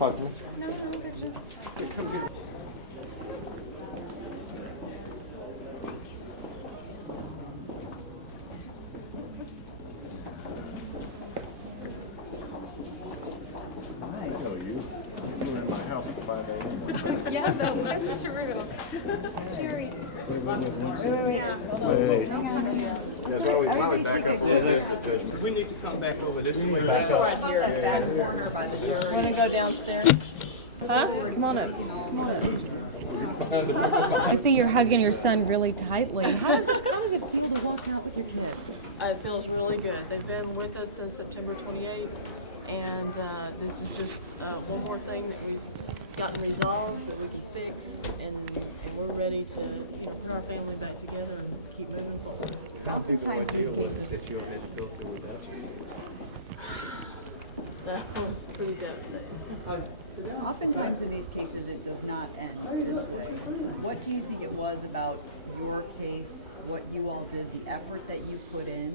Possible. No, they're just... Yeah, no, that's true. Sherry. Wait. Hang on. Everybody's taking We need to come back over this way. that back corner by the jury. Want to go downstairs? Huh? Come on up. Come on up. I see you're hugging your son really tightly. How does it feel to walk out with your kids? It feels really good. They've been with us since September 28th, and this is just one more thing that we've gotten resolved that we can fix, and we're ready to put our family back together and keep moving forward. Oftentimes these cases, That you had to go through without you. That was pretty devastating. oftentimes in these cases it does not end this way. What do you think it was about your case, what you all did, the effort that you put in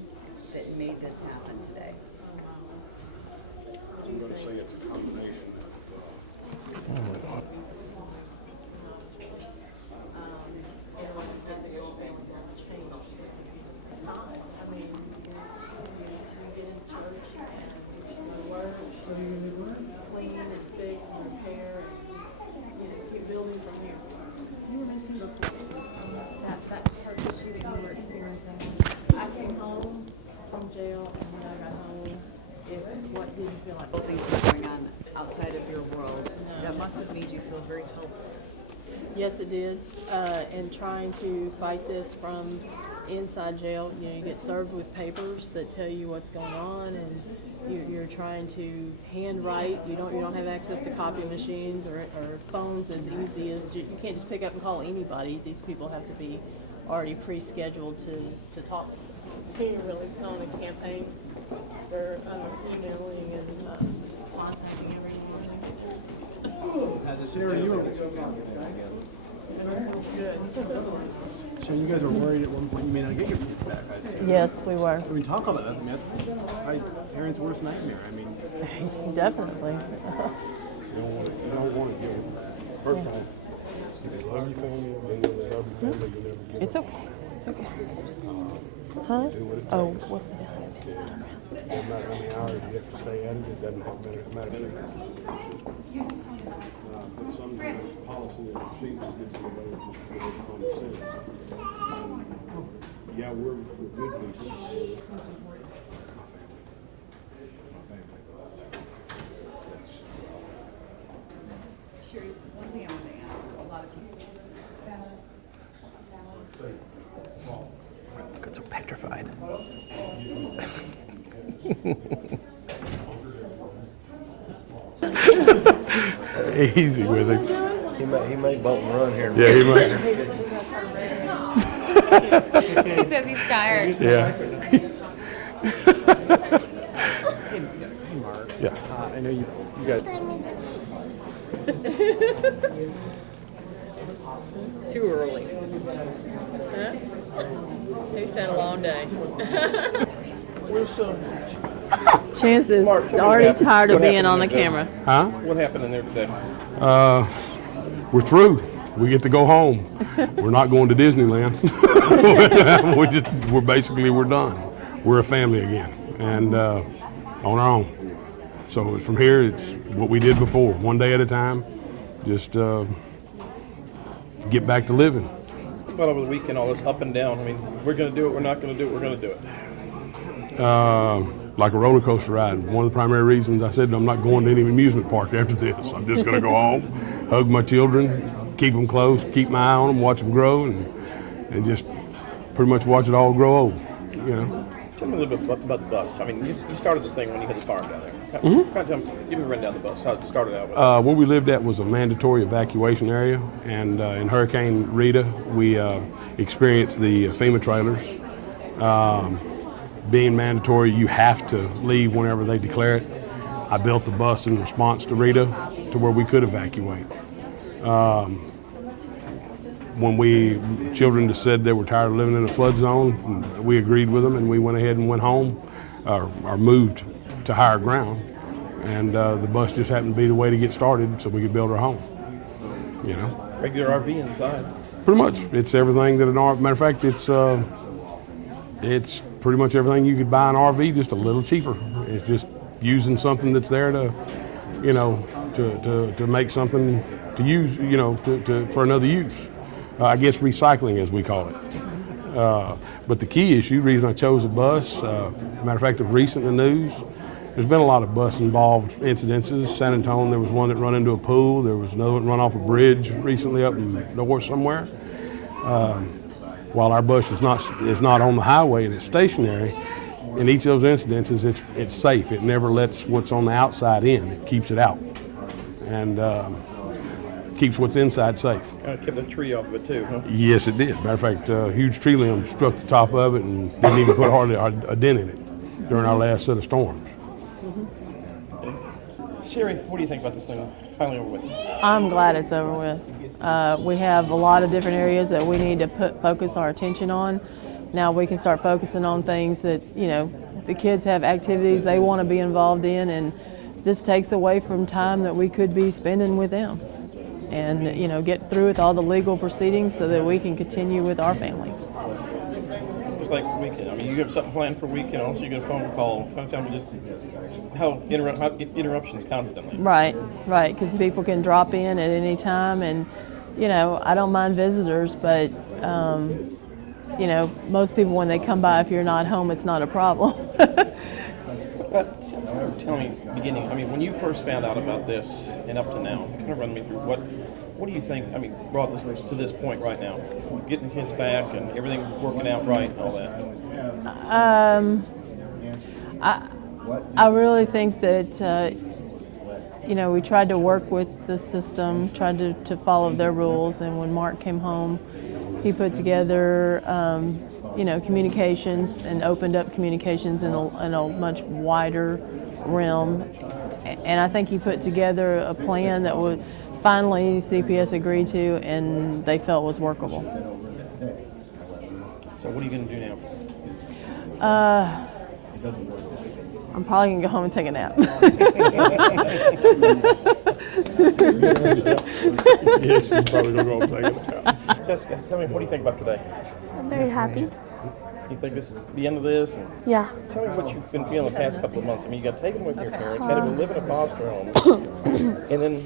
that made this happen today? I'm going to say it's a combination of Clean and fix and repair and keep building from here. You were mentioning before that heart issue that you were experiencing. I came home from jail, and when I got home, what didn't feel like. Things were going on outside of your world. That must have made you feel very helpless. Yes, it did. And trying to fight this from inside jail, you get served with papers that tell you what's going on, and you're trying to handwrite. You don't have access to copy machines or phones as easy as you can't just pick up and call anybody. These people have to be already pre-scheduled to talk to. You're really on a campaign. They're emailing and contacting everyone. Sarah, you were. So you guys were worried at one point you may not get your kids back, I assume. Yes, we were. I mean, talk about that. I mean, that's my parents' worst nightmare. I mean, Definitely. You don't want to give them. First of all, if they love your family, then they love your family, you never give It's up. okay. It's okay. Huh? Oh, what's the deal? No matter how many hours you have to stay at it, it doesn't matter. But sometimes policy and procedure gets in the way of common sense. Yeah, we're good people. Sherry, one thing I want to ask you, a lot of people. Look, it's so petrified. Easy with him. He may bump and run here. Yeah, he might. He says he's tired. Yeah. hey, Mark. Yeah. I know you guys. Too early. Huh? He's had a long day. Chance is already tired of being on the camera. Huh? What happened in there today? We're through. We get to go home. We're not going to Disneyland. we're done. We're a family again, and on our own. So from here, it's what we did before, one day at a time. Just get back to living. Well, over the weekend, all this up and down. I mean, we're going to do it, we're not going to do it, we're going to do it. Like a roller coaster ride. One of the primary reasons I said I'm not going to any amusement park after this. I'm just going to go home, hug my children, keep them close, keep my eye on them, watch them grow, and just pretty much watch it all grow old. You know. Tell me a little bit about the bus. I mean, you started the thing when you had the farm down there. Give me a rundown of the bus, how it started out with. Where we lived at was a mandatory evacuation area, and in Hurricane Rita, we experienced the FEMA trailers. Being mandatory, you have to leave whenever they declare it. I built the bus in response to Rita to where we could evacuate. When children just said they were tired of living in a flood zone, we agreed with them and we went ahead and went home or moved to higher ground. and the bus just happened to be the way to get started so we could build our home. You know, Regular RV inside. pretty much. It's everything that an RV. Matter of fact, it's pretty much everything you could buy an RV, just a little cheaper. It's just using something that's there to, you know, to make something to use, you know, for another use. I guess recycling, as we call it. But the key issue, reason I chose a bus, matter of fact, of recent in the news, there's been a lot of bus-involved incidences. San Antonio, there was one that run into a pool. There was another one run off a bridge recently up in north somewhere. While our bus is not on the highway and it's stationary, in each of those incidences, it's safe. It never lets what's on the outside in. It keeps it out, and keeps what's inside safe. Kind of kept the tree off of it too, huh? Yes, it did. Matter of fact, a huge tree limb struck the top of it and didn't even put hardly a dent in it during our last set of storms. Sherry, what do you think about this thing finally over with? I'm glad it's over with. We have a lot of different areas that we need to focus our attention on. Now we can start focusing on things that, you know, the kids have activities they want to be involved in, and this takes away from time that we could be spending with them. And, you know, get through with all the legal proceedings so that we can continue with our family. Just like weekend. I mean, you have something planned for weekend, also you get a phone call. Kind of tell me just how interruptions constantly. Right, because people can drop in at any time, and, you know, I don't mind visitors, but, you know, most people when they come by, if you're not home, it's not a problem. But tell me, beginning, I mean, when you first found out about this and up to now, kind of run me through what do you think, I mean, brought this to this point right now? Getting kids back and everything working out right and all that? I really think that, you know, we tried to work with the system, tried to follow their rules, and when Mark came home, he put together, you know, communications and opened up communications in a much wider realm. And I think he put together a plan that would finally CPS agreed to and they felt was workable. So what are you going to do now? I'm probably going to go home and take a nap. Yes, she's probably going to go and take it. Jessica, tell me, what do you think about today? I'm very happy. You think this is the end of this? And Yeah. tell me what you've been feeling the past couple of months. I mean, you got taken with your parents, had to go live in a foster home, and then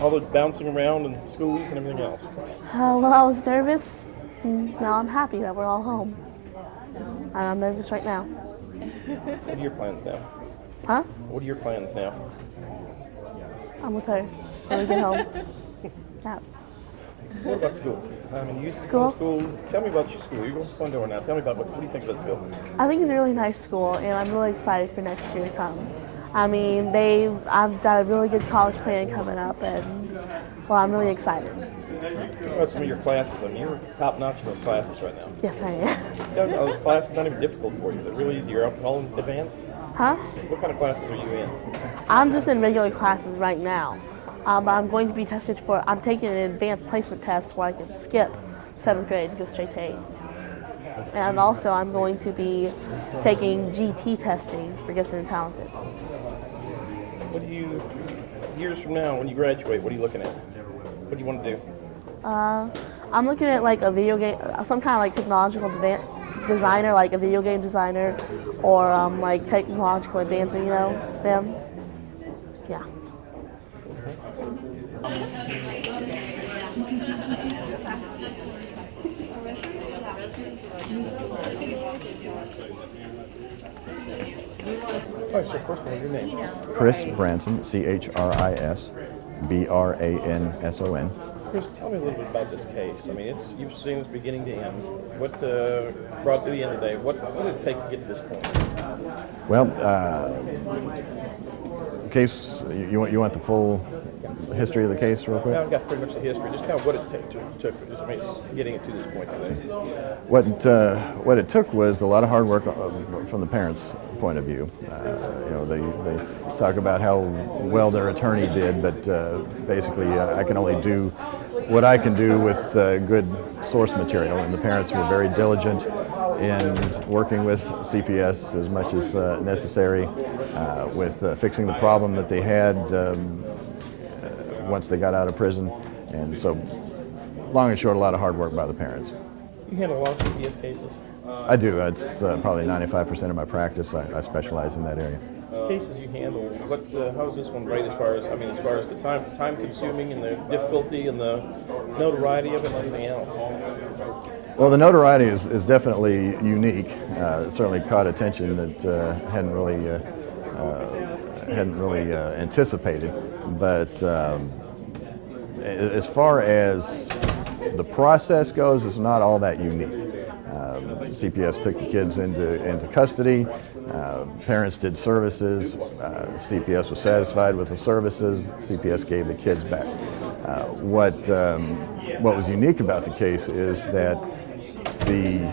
all the bouncing around and schools and everything else. Well, I was nervous. Now I'm happy that we're all home. And I'm nervous right now. What are your plans now? Huh? What are your plans now? I'm with her when we get home. Yeah. What about school? I mean, you School? school. Tell me about your school. You're going to Splendor now. Tell me about what do you think about school? I think it's a really nice school, and I'm really excited for next year to come. I mean, I've got a really good college plan coming up, and, well, I'm really excited. What about some of your classes? I mean, you're top notch in those classes right now. Yes, I am. Tell me, those classes not even difficult for you. They're really easy. You're all advanced. Huh? What kind of classes are you in? I'm just in regular classes right now. But I'm going to be tested for, I'm taking an advanced placement test where I can skip 7th grade and go straight to 8th. And also I'm going to be taking GT testing for gifted and talented. What do you, years from now, when you graduate, what are you looking at? What do you want to do? I'm looking at like a video game, some kind of like technological designer, like a video game designer, or like technological advancer, you know, them. Yeah. All right, so first of all, your name. Chris Branson, CHRIS BRANSON. Chris, tell me a little bit about this case. I mean, you've seen this beginning to end. What brought to the end of the day? What did it take to get to this point? Well, case, you want the full history of the case real quick? I've got pretty much the history, just kind of what it took I mean, getting it to this point today. What it took was a lot of hard work from the parents' point of view. You know, they talk about how well their attorney did, but basically I can only do what I can do with good source material, and the parents were very diligent in working with CPS as much as necessary with fixing the problem that they had once they got out of prison. And so, long and short, a lot of hard work by the parents. You handle a lot of CPS cases. I do. It's probably 95% of my practice. I specialize in that area. Cases you handle, how is this one rate as far as the time consuming and the difficulty and the notoriety of it and everything else? Well, the notoriety is definitely unique. It certainly caught attention that hadn't really anticipated. But as far as the process goes, it's not all that unique. CPS took the kids into custody. Parents did services. CPS was satisfied with the services. CPS gave the kids back. What was unique about the case is that the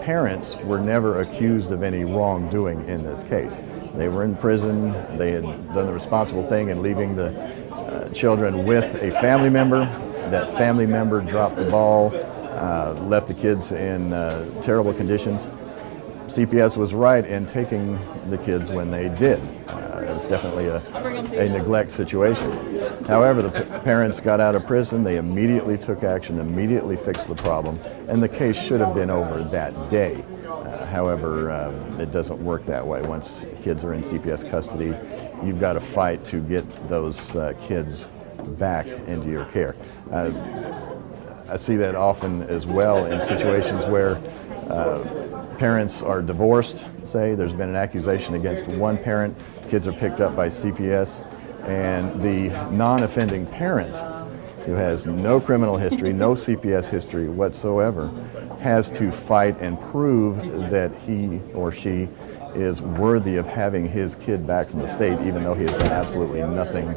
parents were never accused of any wrongdoing in this case. They were in prison. They had done the responsible thing in leaving the children with a family member. That family member dropped the ball, left the kids in terrible conditions. CPS was right in taking the kids when they did. It was definitely a neglect situation. However, the parents got out of prison, they immediately took action, immediately fixed the problem, and the case should have been over that day. However, it doesn't work that way. Once kids are in CPS custody, you've got to fight to get those kids back into your care. I see that often as well in situations where parents are divorced, say. There's been an accusation against one parent. Kids are picked up by CPS, and the non-offending parent, who has no criminal history, no CPS history whatsoever, has to fight and prove that he or she is worthy of having his kid back from the state, even though he has done absolutely nothing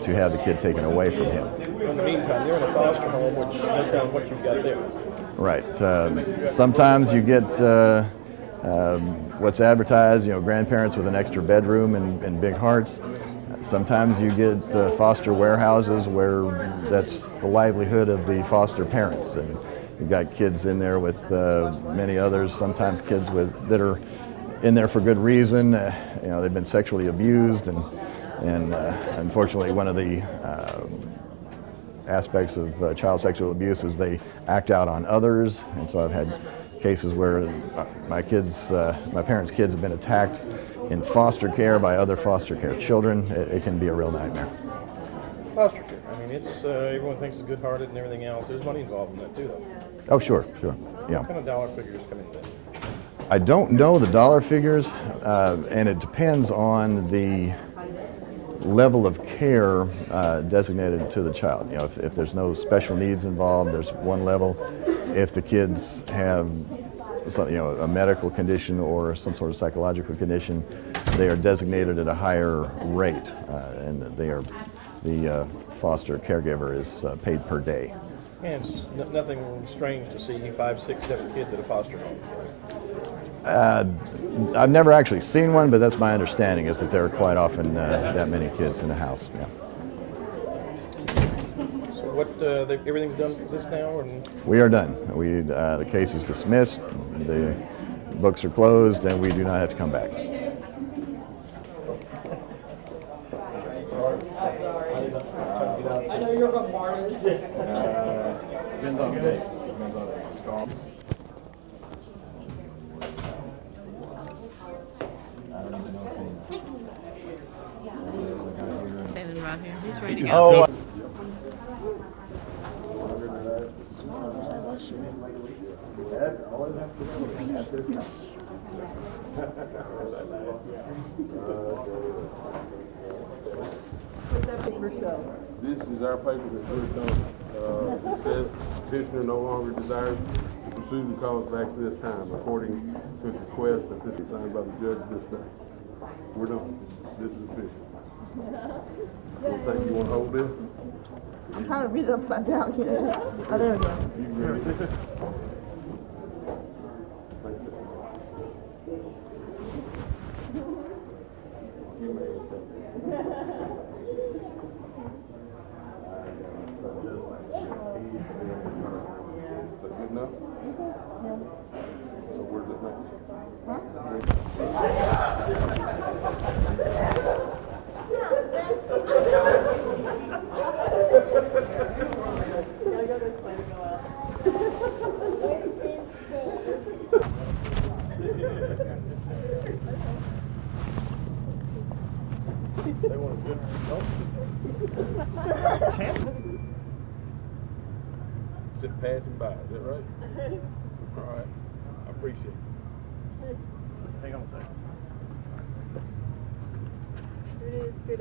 to have the kid taken away from him. In the meantime, they're in a foster home, which no telling what you've got there. Right. Sometimes you get what's advertised, grandparents with an extra bedroom and big hearts. Sometimes you get foster warehouses where that's the livelihood of the foster parents. And you've got kids in there with many others, sometimes kids that are in there for good reason. They've been sexually abused, and unfortunately one of the aspects of child sexual abuse is they act out on others. And so I've had cases where my parents' kids have been attacked in foster care by other foster care children. It can be a real nightmare. Foster care, it's everyone thinks it's good-hearted and everything else. There's money involved in that too, though. Oh, sure, yeah. What kind of dollar figures come into that? I don't know the dollar figures, and it depends on the level of care designated to the child. If there's no special needs involved, there's one level. If the kids have a medical condition or some sort of psychological condition, they are designated at a higher rate, and the foster caregiver is paid per day. And it's nothing strange to see 5, 6, 7 kids at a foster home. I've never actually seen one, but that's my understanding, is that there are quite often that many kids in a house. Yeah. So everything's done for this now? We are done. The case is dismissed, the books are closed, and we do not have to come back. I know you're bombarded. Depends on the day. Depends on the call. Standing right here. He's ready to go. Oh, This is our paper that we're done. It says petitioner no longer desires to pursue the cause back to this time, according to his request that this is signed by the judge this day. We're done. This is official. You want to hold this? I'm trying to read it upside down here. Oh, there we go. You ready? You may accept it. They want a good result. Is it passing by? Is that right? All right. I appreciate it.